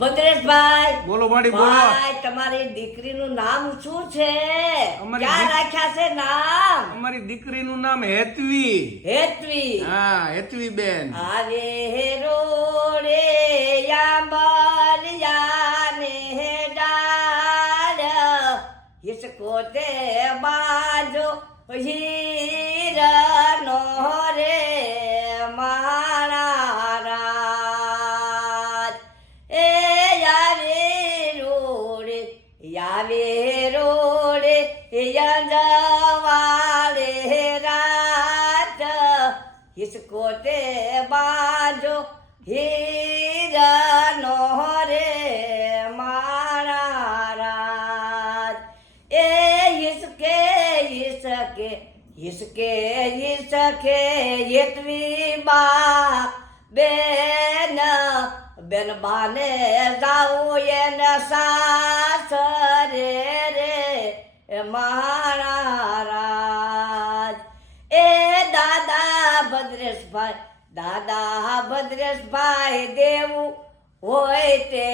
ભદ્રેશભાઈ બોલો માડી બોલો. ભાઈ તમારી દીકરીનું નામ શું છે? ક્યાં રાખ્યા છે નામ? અમારી દીકરીનું નામ હેતવી. હેતવી. હા, હેતવી બેન. આવે રોડે યાંબલિયાને ડાળ હિસકો તે બાજો હીરનો રે મહારાજ એ આવે રોડે યંજવાળે રાત હિસકો તે બાજો હીરનો રે મહારાજ એ હિસકે હેતવી બા બેન બાને જાવું એને સાસરે રે મહારાજ એ દાદા ભદ્રેશભાઈ દેવું હોય તે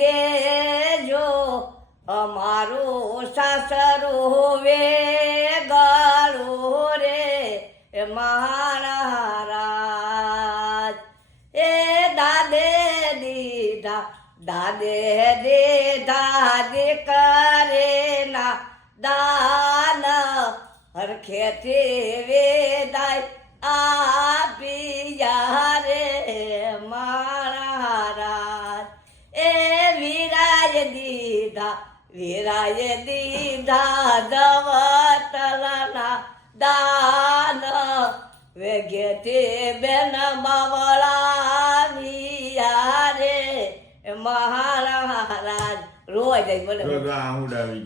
દેજો અમારું સાસરું વેગળું રે મહારાજ એ દાદે દીધા દીકરેના દાન હરખેથી વેદાય આપિયા રે મહારાજ એ વીરાય દીધા દવતલના દાન વેગેથી બેન બાવળાવિયા રે મહારાજ રોજ બોલે.